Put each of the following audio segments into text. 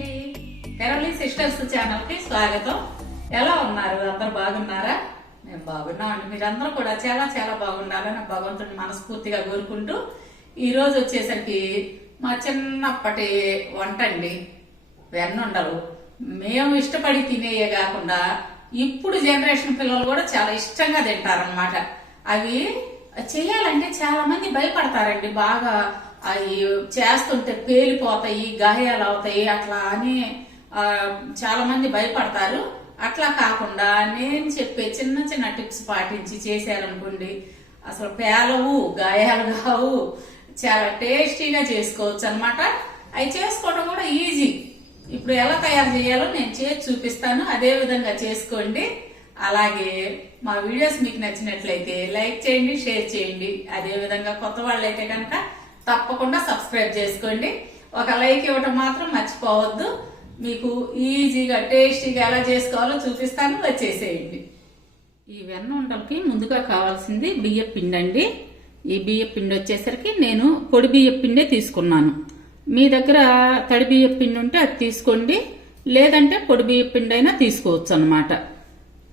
అండి. తెరలి సిస్టర్స్ ఛానల్కి స్వాగతం. ఎలా ఉన్నారు? అందరు బాగున్నారా? మేము బాగున్నామండి మీరందరూ కూడా చాలా చాలా బాగున్నారని భగవంతుని మనస్ఫూర్తిగా కోరుకుంటూ ఈ రోజు వచ్చేసరికి మా చిన్నప్పటి వంట అండి. వెన్నుండలు. మేము ఇష్టపడి తినేయే కాకుండా ఇప్పుడు జనరేషన్ పిల్లలు కూడా చాలా ఇష్టంగా తింటారనమాట అవి చేయాలంటే చాలా మంది భయపడతారండి. బాగా అవి చేస్తుంటే పేలిపోతాయి గాయాలు అవుతాయి అట్లా అని చాలా మంది భయపడతారు. అట్లా కాకుండా నేను చెప్పే చిన్న చిన్న టిప్స్ పాటించి చేశారనుకోండి అసలు పేలవు గాయాలు కావు. చాలా టేస్టీగా చేసుకోవచ్చు అనమాట అవి చేసుకోవడం కూడా ఈజీ. ఇప్పుడు ఎలా తయారు చేయాలో నేను చేసి చూపిస్తాను. అదే విధంగా చేసుకోండి. అలాగే మా వీడియోస్ మీకు నచ్చినట్లయితే లైక్ చేయండి షేర్ చేయండి. అదే విధంగా కొత్త వాళ్ళైతే కనుక తప్పకుండా సబ్స్క్రైబ్ చేసుకోండి. ఒక లైక్ ఇవ్వటం మాత్రం మర్చిపోవద్దు. మీకు ఈజీగా టేస్టీగా ఎలా చేసుకోవాలో చూపిస్తాను. వచ్చేసేయండి. ఈ వెన్న ఉండలకి ముందుగా కావాల్సింది బియ్య పిండి అండి ఈ బియ్య పిండి వచ్చేసరికి నేను పొడి బియ్య పిండే తీసుకున్నాను. మీ దగ్గర తడి బియ్య పిండి ఉంటే అది తీసుకోండి. లేదంటే పొడి బియ్య పిండి అయినా తీసుకోవచ్చు అనమాట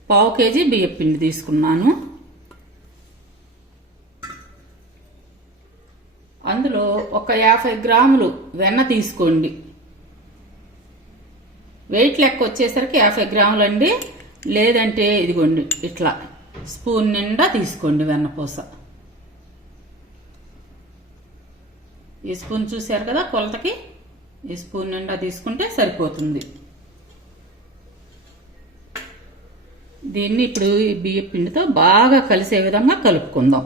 పావు కేజీ బియ్య పిండి తీసుకున్నాను. అందులో ఒక యాభై గ్రాములు వెన్న తీసుకోండి. వెయిట్ లెక్క వచ్చేసరికి యాభై గ్రాములు అండి లేదంటే ఇదిగోండి ఇట్లా స్పూన్ నిండా తీసుకోండి వెన్నపూస ఈ స్పూన్ చూశారు కదా కొలతకి? ఈ స్పూన్ నిండా తీసుకుంటే సరిపోతుంది. దీన్ని ఇప్పుడు ఈ బియ్య పిండితో బాగా కలిసే విధంగా కలుపుకుందాం.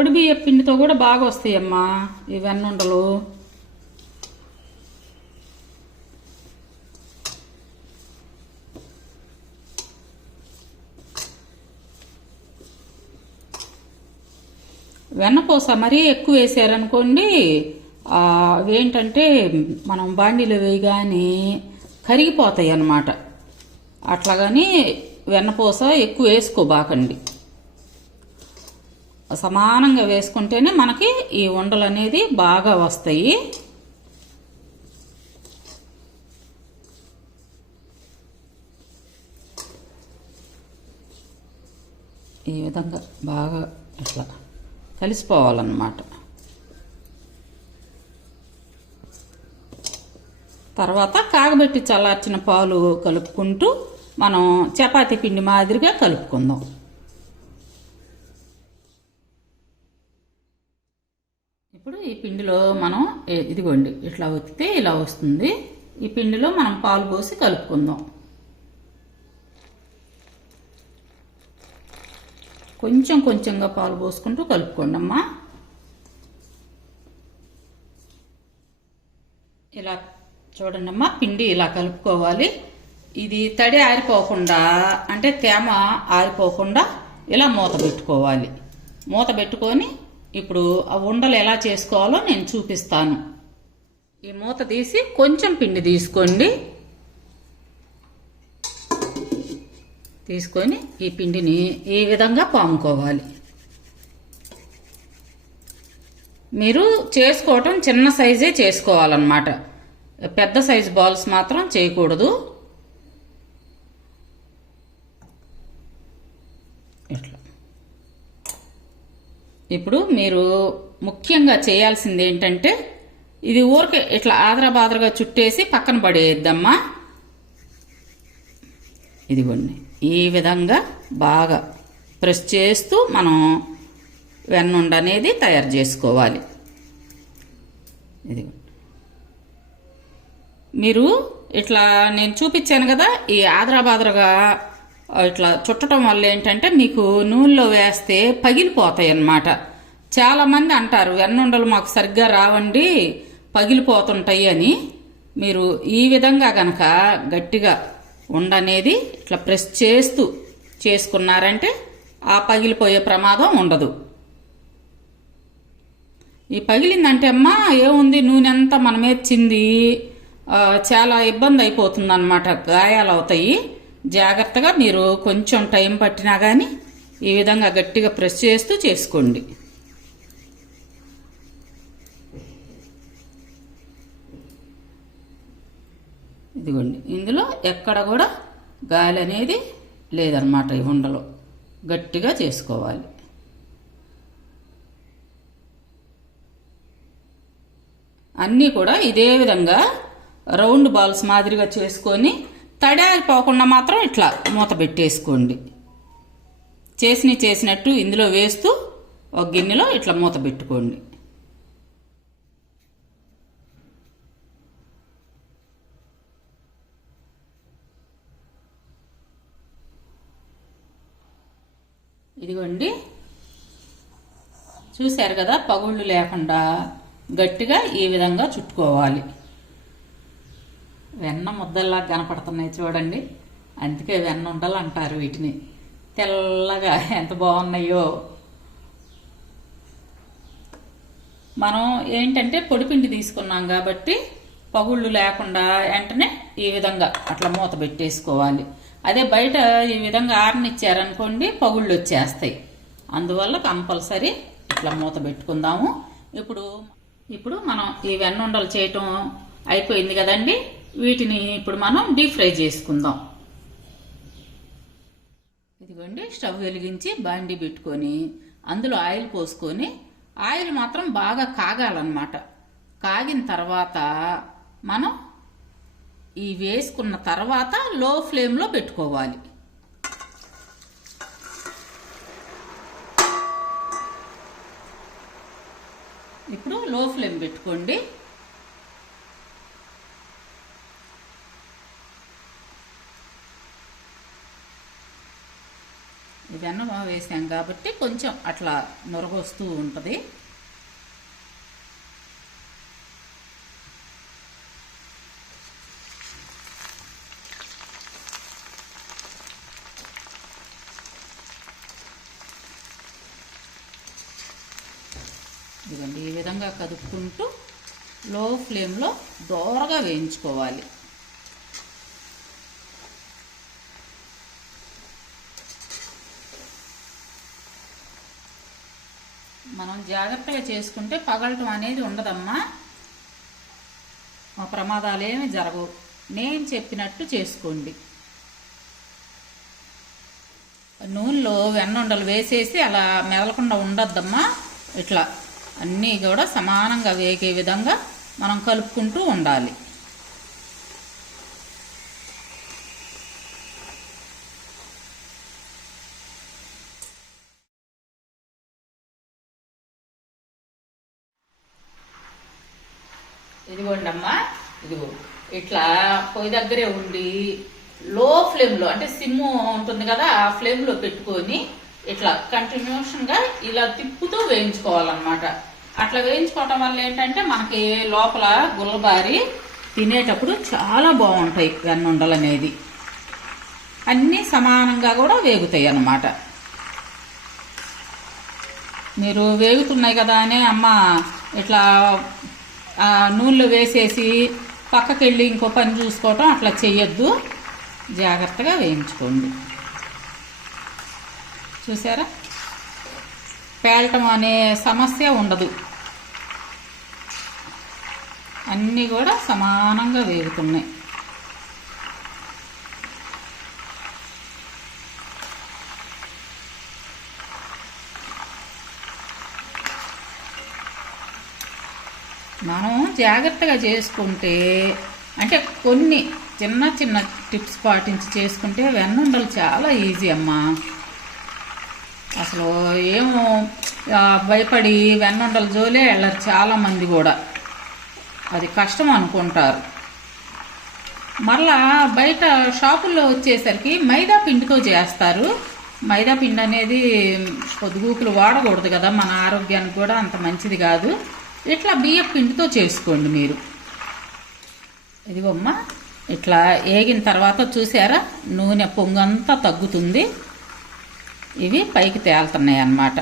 పొడి బియ్య పిండితో కూడా బాగా వస్తాయమ్మా. ఈ వెన్నుండలు వెన్నపూస మరీ ఎక్కువ వేసారనుకోండి అవేంటంటే మనం బాండీలో వేయగానే కరిగిపోతాయి అన్నమాట అట్లాగని వెన్నపూస ఎక్కువ వేసుకోబాకండి. సమానంగా వేసుకుంటేనే మనకి ఈ ఉండలు అనేది బాగా వస్తాయి. ఈ విధంగా బాగా ఇట్లా కలిసిపోవాలన్నమాట. తర్వాత కాగబెట్టి చల్లార్చిన పాలు కలుపుకుంటూ మనం చపాతీ పిండి మాదిరిగా కలుపుకుందాం ఇప్పుడు ఈ పిండిలో మనం ఏ- ఇదిగోండి ఇట్లా ఒత్తితే ఇలా వస్తుంది. ఈ పిండిలో మనం పాలు పోసి కలుపుకుందాం. కొంచెం కొంచెంగా పాలు పోసుకుంటూ కలుపుకోండి అమ్మా ఇలా చూడండి అమ్మా పిండి ఇలా కలుపుకోవాలి. ఇది తడి ఆరిపోకుండా అంటే తేమ ఆరిపోకుండా ఇలా మూత పెట్టుకోవాలి. మూత పెట్టుకొని ఇప్పుడు ఆ ఉండలు ఎలా చేసుకోవాలో నేను చూపిస్తాను. ఈ మూత తీసి కొంచెం పిండి తీసుకోండి. తీసుకొని ఈ పిండిని ఈ విధంగా పాముకోవాలి. మీరు చేసుకోవటం చిన్న సైజే చేసుకోవాలన్నమాట. పెద్ద సైజు బాల్స్ మాత్రం చేయకూడదు. ఇప్పుడు మీరు ముఖ్యంగా చేయాల్సింది ఏంటంటే ఇది ఊరికే ఇట్లా ఆదరబాదరగా చుట్టేసి పక్కన పడేయద్దమ్మా. ఇదిగోండి ఈ విధంగా బాగా ప్రెస్ చేస్తూ మనం వెన్నుండ అనేది తయారు చేసుకోవాలి. ఇదిగోండి. మీరు ఇట్లా నేను చూపించాను కదా ఈ ఆదరాబాదరగా ఇట్లా చుట్టడం వల్ల ఏంటంటే మీకు నూనెలో వేస్తే పగిలిపోతాయి అన్నమాట చాలామంది అంటారు వెన్నుండలు మాకు సరిగ్గా రావండి పగిలిపోతుంటాయి అని. మీరు ఈ విధంగా గనక గట్టిగా ఉండనేది ఇట్లా ప్రెస్ చేస్తూ చేసుకున్నారంటే ఆ పగిలిపోయే ప్రమాదం ఉండదు. ఈ పగిలిందంటే అమ్మా ఏముంది? నూనె అంతా మనమేచ్చింది చాలా ఇబ్బంది అయిపోతుంది అనమాట గాయాలు అవుతాయి జాగ్రత్తగా మీరు కొంచెం టైం పట్టినా కానీ ఈ విధంగా గట్టిగా ప్రెస్ చేస్తూ చేసుకోండి. ఇదిగోండి. ఇందులో ఎక్కడ కూడా గాలి అనేది లేదనమాట ఈ ఉండలో. గట్టిగా చేసుకోవాలి. అన్నీ కూడా ఇదే విధంగా రౌండ్ బాల్స్ మాదిరిగా చేసుకొని తడారిపోకుండా మాత్రం ఇట్లా మూత పెట్టేసుకోండి. చేసిన చేసినట్టు ఇందులో వేస్తూ ఒక గిన్నెలో ఇట్లా మూత పెట్టుకోండి. ఇదిగోండి. చూశారు కదా పగుళ్ళు లేకుండా గట్టిగా ఈ విధంగా చుట్టుకోవాలి. వెన్న ముద్దల్లా కనపడుతున్నాయి చూడండి. అందుకే వెన్న ఉండలు అంటారు వీటిని. తెల్లగా ఎంత బాగున్నాయో. మనం ఏంటంటే పొడిపిండి తీసుకున్నాం కాబట్టి పగుళ్ళు లేకుండా వెంటనే ఈ విధంగా అట్లా మూత పెట్టేసుకోవాలి. అదే బయట ఈ విధంగా ఆరనిచ్చారనుకోండి పగుళ్ళు వచ్చేస్తాయి. అందువల్ల కంపల్సరీ ఇట్లా మూత పెట్టుకుందాము. ఇప్పుడు ఇప్పుడు మనం ఈ వెన్నుండలు చేయటం అయిపోయింది కదండి. వీటిని ఇప్పుడు మనం డీప్ ఫ్రై చేసుకుందాం. ఇదిగోండి స్టవ్ వెలిగించి బాండి పెట్టుకొని అందులో ఆయిల్ పోసుకొని ఆయిల్ మాత్రం బాగా కాగాలన్నమాట. కాగిన తర్వాత మనం ఈ వేసుకున్న తర్వాత లో ఫ్లేమ్లో పెట్టుకోవాలి. ఇప్పుడు లో ఫ్లేమ్ పెట్టుకోండి. ఇవన్నీ వేసాం కాబట్టి కొంచెం అట్లా నొరగొస్తూ ఉంటుంది. ఇదిగోండి ఈ విధంగా కదుపుకుంటూ లో ఫ్లేమ్లో దోరగా వేయించుకోవాలి. మనం జాగ్రత్తగా చేసుకుంటే పగలటం అనేది ఉండదమ్మా. మా ప్రమాదాలు ఏమి జరగవు. నేను చెప్పినట్టు చేసుకోండి. నూనెలో వెన్నుండలు వేసేసి అలా మెదలకుండా ఉండొద్దమ్మా. ఇట్లా అన్నీ కూడా సమానంగా వేగే విధంగా మనం కలుపుకుంటూ ఉండాలి ఇదిగోండి అమ్మా ఇదిగో ఇట్లా పొయ్యి దగ్గరే ఉండి లో ఫ్లేమ్లో అంటే సిమ్ ఉంటుంది కదా ఆ ఫ్లేమ్లో పెట్టుకొని ఇట్లా కంటిన్యూషన్గా ఇలా తిప్పుతూ వేయించుకోవాలన్నమాట. అట్లా వేయించుకోవటం వల్ల ఏంటంటే మనకి లోపల గుల్లబారి తినేటప్పుడు చాలా బాగుంటాయి వెన్నుండలు అనేది. అన్నీ సమానంగా కూడా వేగుతాయి అన్నమాట. మీరు వేగుతున్నాయి కదా అని అమ్మ ఇట్లా నూనెలో వేసేసి పక్కకెళ్ళి ఇంకో పని చూసుకోవటం అట్లా చేయొద్దు జాగ్రత్తగా వేయించుకోండి. చూసారా? పేలటం అనే సమస్య ఉండదు. అన్నీ కూడా సమానంగా వేగుతున్నాయి. మనం జాగ్రత్తగా చేసుకుంటే అంటే కొన్ని చిన్న చిన్న టిప్స్ పాటించి చేసుకుంటే వెన్నుండలు చాలా ఈజీ అమ్మా. అసలు ఏమో భయపడి వెన్నుండల జోలే వెళ్ళరు చాలామంది కూడా. అది కష్టం అనుకుంటారు. మరలా బయట షాపుల్లో వచ్చేసరికి మైదా పిండితో చేస్తారు. మైదా పిండి అనేది పొద్దుగూకులు వాడకూడదు కదా మన ఆరోగ్యానికి కూడా అంత మంచిది కాదు. ఇట్లా బియ్య పిండితో చేసుకోండి మీరు. ఇదిగోమ్మా ఇట్లా ఏగిన తర్వాత చూసారా నూనె పొంగంతా తగ్గుతుంది. ఇవి పైకి తేలుతున్నాయి అన్నమాట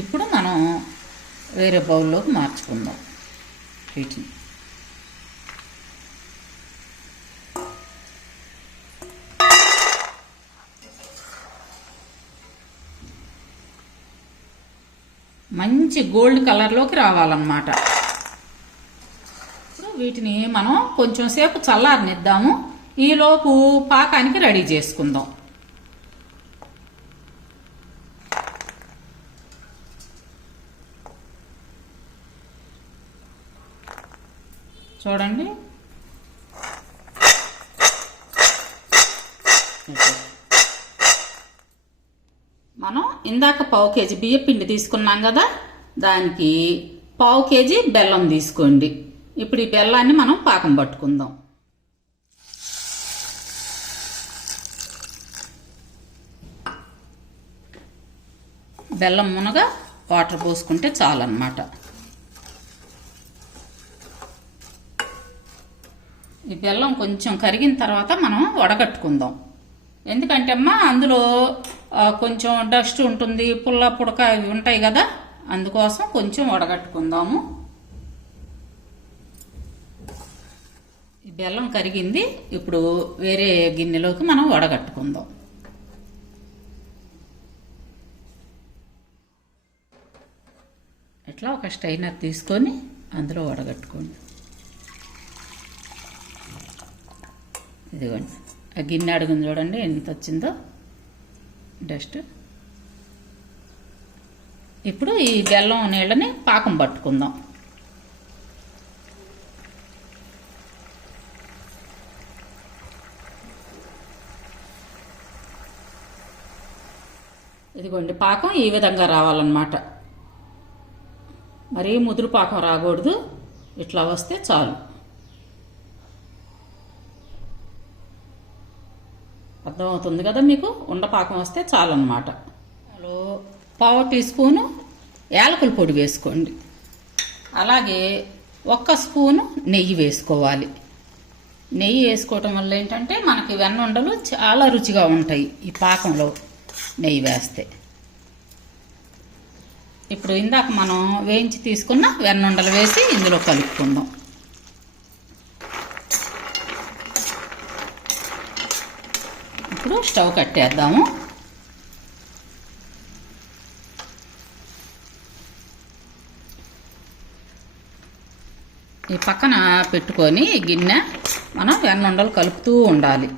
ఇప్పుడు మనం వేరే బౌల్లోకి మార్చుకుందాం వీటిని. మంచి గోల్డ్ కలర్లోకి రావాలన్నమాట. ఇప్పుడు వీటిని మనం కొంచెం సేపు చల్లారనిద్దాము. ఈలోపు పాకానికి రెడీ చేసుకుందాం. చూడండి. మనం ఇందాక పావు కేజీ బియ్య పిండి తీసుకున్నాం కదా దానికి పావు కేజీ బెల్లం తీసుకోండి. ఇప్పుడు ఈ బెల్లాన్ని మనం పాకం పట్టుకుందాం. బెల్లం మునగ వాటర్ పోసుకుంటే చాలన్నమాట. ఈ బెల్లం కొంచెం కరిగిన తర్వాత మనం వడగట్టుకుందాం. ఎందుకంటే అమ్మా అందులో కొంచెం డస్ట్ ఉంటుంది పుల్ల పుడక ఇవి ఉంటాయి కదా అందుకోసం కొంచెం వడగట్టుకుందాము. బెల్లం కరిగింది ఇప్పుడు వేరే గిన్నెలోకి మనం వడగట్టుకుందాం. ఇట్లా ఒక స్టైనర్ తీసుకొని అందులో వడగట్టుకోండి. ఇదిగోండి. ఆ గిన్నె అడుగుని చూడండి ఎంత వచ్చిందో. డస్ట్. ఇప్పుడు ఈ బెల్లం నీళ్ళని పాకం పట్టుకుందాం. ఇదిగోండి పాకం ఈ విధంగా రావాలన్నమాట. మరీ ముదురు పాకం రాకూడదు. ఇట్లా వస్తే చాలు. అర్థమవుతుంది కదా మీకు? ఉండపాకం వస్తే చాలన్నమాట. హలో పావు టీ స్పూను యాలకుల పొడి వేసుకోండి. అలాగే ఒక్క స్పూను నెయ్యి వేసుకోవాలి. నెయ్యి వేసుకోవటం వల్ల ఏంటంటే మనకి వెన్నుండలు చాలా రుచిగా ఉంటాయి ఈ పాకంలో నెయ్యి వేస్తే. ఇప్పుడు ఇందాక మనం వేయించి తీసుకున్న వెన్నుండలు వేసి ఇందులో కలుపుకుందాం. ఇప్పుడు స్టవ్ కట్టేద్దాము. ఈ పక్కన పెట్టుకొని గిన్నె మనం వెన్నుండలు కలుపుతూ ఉండాలి.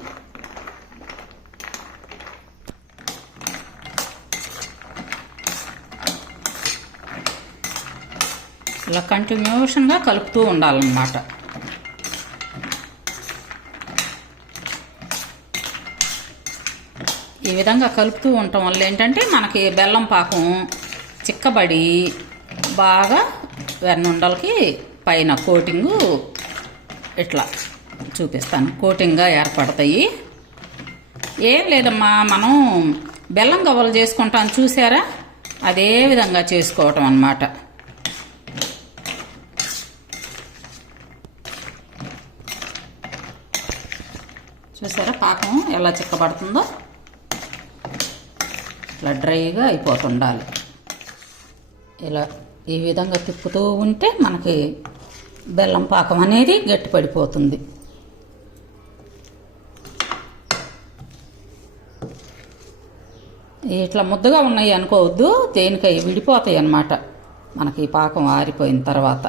ఇలా కంటిన్యూషన్గా కలుపుతూ ఉండాలన్నమాట. ఈ విధంగా కలుపుతూ ఉండటం వల్ల ఏంటంటే మనకి బెల్లం పాకం చిక్కబడి బాగా వెన్నుండలకి పైన కోటింగు ఇట్లా చూపిస్తాను. కోటింగ్గా ఏర్పడతాయి. ఏం లేదమ్మా మనం బెల్లం గవ్వలు చేసుకుంటాం చూసారా? అదే విధంగా చేసుకోవటం అన్నమాట. చూసారా పాకం ఎలా చిక్కబడుతుందో? ఇట్లా డ్రైగా అయిపోతుండాలి. ఇలా ఈ విధంగా తిప్పుతూ ఉంటే మనకి బెల్లం పాకం అనేది గట్టిపడిపోతుంది. ఇట్లా ముద్దగా ఉన్నాయి అనుకోవద్దు దేనికై విడిపోతాయి అన్నమాట. మనకి ఈ పాకం ఆరిపోయిన తర్వాత.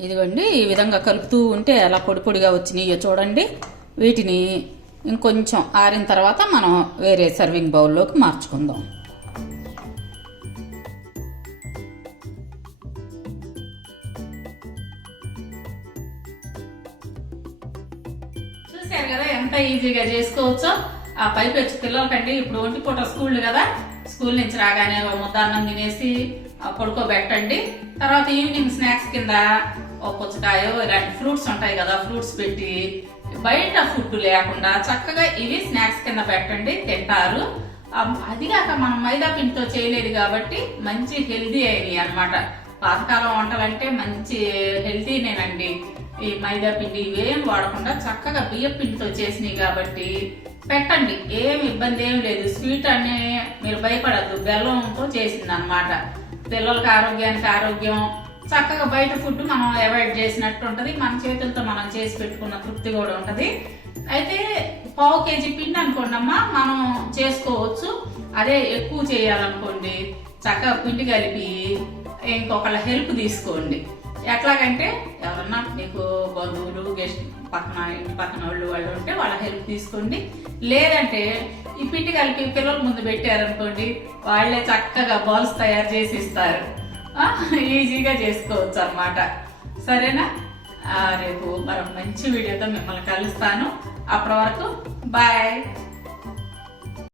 ఇదిగోండి ఈ విధంగా కలుపుతూ ఉంటే అలా పొడి పొడిగా వచ్చినాయో చూడండి. వీటిని ఇంకొంచెం ఆరిన తర్వాత మనం వేరే సర్వింగ్ బౌల్లోకి మార్చుకుందాం. చూశారు కదా ఎంత ఈజీగా చేసుకోవచ్చో? ఆ పైపు వచ్చి పిల్లలకండి ఇప్పుడు ఒంటి పూట స్కూల్ కదా. స్కూల్ నుంచి రాగానే ముద్దాన్నం తినేసి ఆ, పడుకోబెట్టండి. తర్వాత ఈవినింగ్ స్నాక్స్ కింద ఓ పుచ్చకాయో ఇలాంటి ఫ్రూట్స్ ఉంటాయి కదా ఫ్రూట్స్ పెట్టి బయట ఫుడ్ లేకుండా చక్కగా ఇవి స్నాక్స్ కింద పెట్టండి తింటారు. అదిగాక అది కాక మనం మైదా పిండితో చేయలేదు కాబట్టి మంచి హెల్దీ అయినాయి అన్నమాట. పాతకాలం వంటలంటే మంచి హెల్తీనేనండి. ఈ మైదా పిండి ఇవేం వాడకుండా చక్కగా బియ్య పిండితో చేసినాయి కాబట్టి పెట్టండి. ఏం ఇబ్బంది ఏం లేదు. స్వీట్ అనే మీరు భయపడద్దు. బెల్లంతో చేసింది అనమాట పిల్లలకి ఆరోగ్యానికి ఆరోగ్యం. చక్కగా బయట ఫుడ్ మనం అవాయిడ్ చేసినట్టు ఉంటుంది. మన చేతులతో మనం చేసి పెట్టుకున్న తృప్తి కూడా ఉంటుంది. అయితే పావు కేజీ పిండి అనుకోండి అమ్మా మనం చేసుకోవచ్చు. అదే ఎక్కువ చేయాలనుకోండి చక్కగా పిండి కలిపి ఇంకొకళ్ళ హెల్ప్ తీసుకోండి. ఎట్లాగంటే ఎవరన్నా మీకు బంధువులు గెస్ట్ పక్కన ఇంటి పక్కన వాళ్ళు వాళ్ళు ఉంటే వాళ్ళ హెల్ప్ తీసుకోండి. లేదంటే ఈ పిండి కలిపి పిల్లల ముందు పెట్టారనుకోండి వాళ్ళే చక్కగా బాల్స్ తయారు చేసి ఇస్తారు. ఈజీగా చేసుకోవచ్చు అన్నమాట సరేనా రేపు మరో మంచి వీడియోతో మిమ్మల్ని కలుస్తాను. అప్పటి వరకు బాయ్.